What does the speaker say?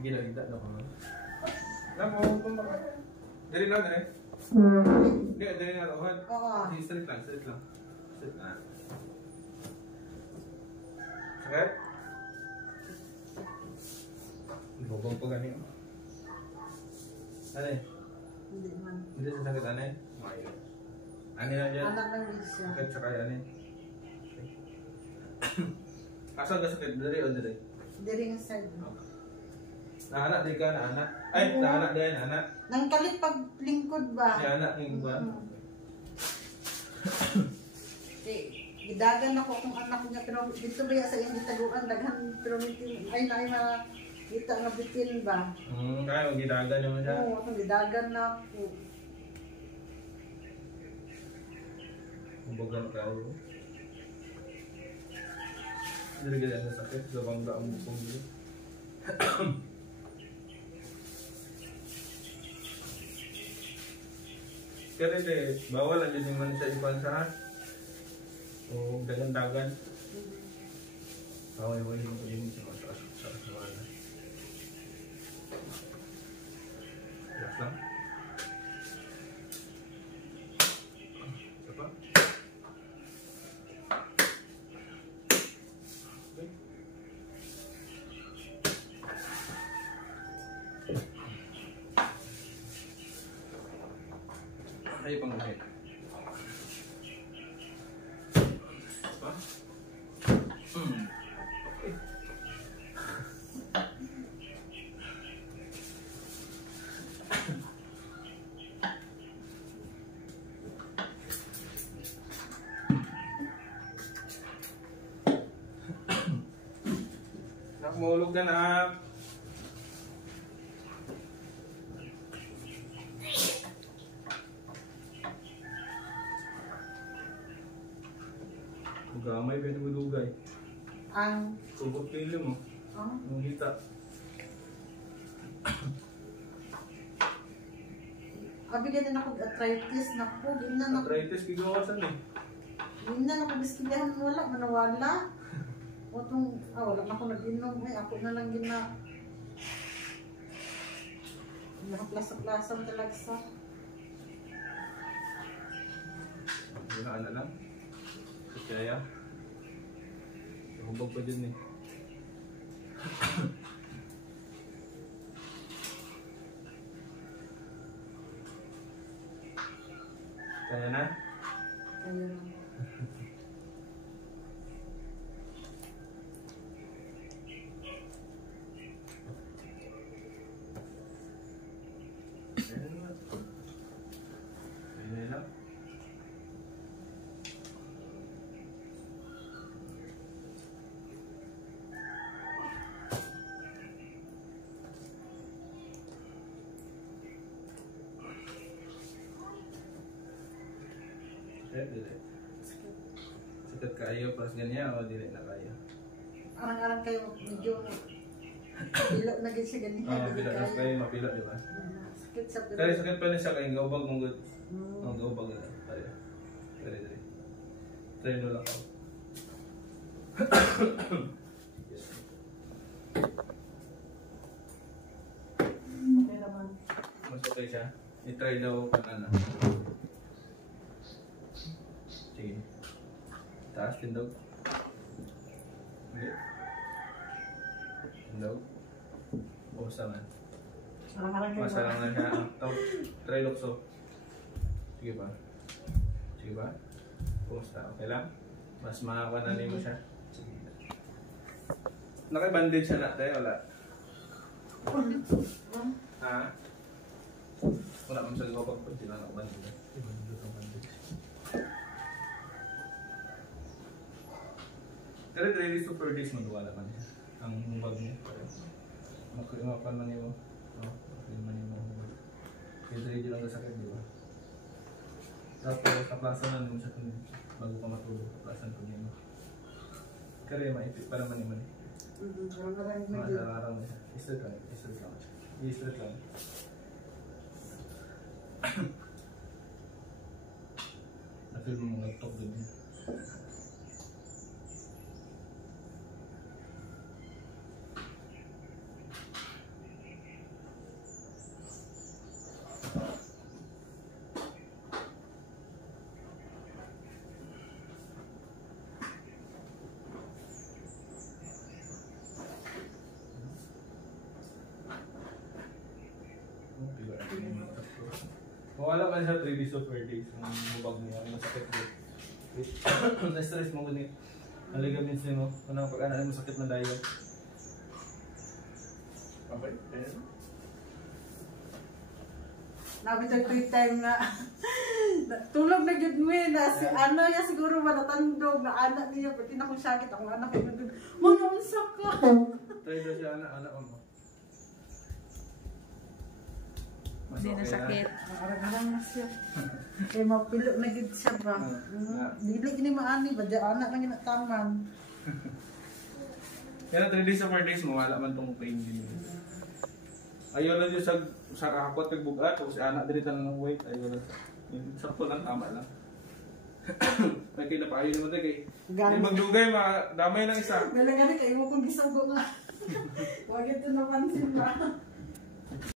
Sige lang, hindi na ako. Alam mo, kumaka. Dali lang, dali. Hindi, dali na ako. Sige, straight lang, straight lang. Straight lang. Sakit? Ibabang pa ganyan. Ano eh? Hindi man. Hindi sa sakit, ano eh? Mayo. Ano na dyan? Anak lang din siya. Sakit sa kaya, ano eh? Asa ka sakit? Dali o dali? Dali nga side. Naanak di ka, naanak? Ay, naanak din, naanak? Nang kalit pag lingkod ba? Si anak yung ba? Gidagan ako kung anak niya, pero dito ba sa iyong gitaguan, daghan, pero ay na kita nga bitin ba? Kaya, gidagan naman siya? Oo, akong gidagan na ako. Kumbagan kayo. Hindi ka yan sa sakit, sa bangga ang bukong dito. Kaya bawal ang dyan man sa ibang saan. O dagan-dagan. Bawal yung pagiging sa kasama. Relax lang. Isa pa. Ay, pang-lahit. Apa? Okay. Nak, mahulog ka na. Gamay ba ito malugay? Ang? Subot kayo mo. Ang hita. Abi ganun ako arthritis na po. Arthritis, kigawasan eh. Hindi na ako biskibihan, wala, manawala. O itong, wala na ako nag-inom. Ay, ako na lang gina. Nakaplasa-plasang talaga sa. Ginaan na lang. Kaya. Hubog pa din eh. Kaya na? Kaya na. Dili. Sikat kayo pas ganyan o dili na kayo? Arang-arang kayo medyo pilot na gid siya ganyan. Pilot na kayo, mapilot di ba? Sakit sa pilot. Kaya sakit pa rin siya kayong gaubag mong good. Ang gaubag na. Dali. Try mo lang ako. Okay naman. Mas okay siya. I-try daw kung ano. Sige. Taas, tindog. Tindog. Bukas naman. Masarang na siya. Try lukso. Sige ba? Sige ba? Kumusta? Okay lang? Mas makakanan mo siya. Sige. Naka-bandage siya na tayo, wala? Ha? Wala kang sabi ko pag sila naka-bandage. Ibandage ang bandage. Pero really super days magwala man siya. Ang humbag niya. Makan man niyo. Makan man niyo humbag. Kaya ready lang na sakit, di ba? Tapos kaplasan na siya kung bago ka matulog. Kaplasan ko niya. Kaya maipit para man naman. Masarang siya. I-straight lang. I-straight lang. Na-feel mo mga laptop din niya. Mawala man siya 3 days to 4 days. Ang mubag niya, ang masakit din. Na-stress mo ganit. Ang ligaments niya, no? Kung ang pag-anak mo sakit na dahil. Okay, ayan. Nabitag free time na tulog na yun mo na si ano ya siguro malatandog na anak niya pati na kung sakit ang anak ay nagdun mga unsa ka Try daw siya anak mo. Mas Hindi na okay sakit. arang-arang na siya eh mapilo na gid siya ba dili kini maani ba di anak lang ginataman Kaya 3 days to 4 days, mawala man tong pain din. Ayaw lang yun sa kakapot kagbugat, tapos si anak dito na ng weight, ayaw lang. Sakto lang, tama lang. May kinapaayon naman tayo kay. Hindi magdugay, damay lang isa. Gala-gala kayo mo kung gisugo nga. Wag ito naman sila.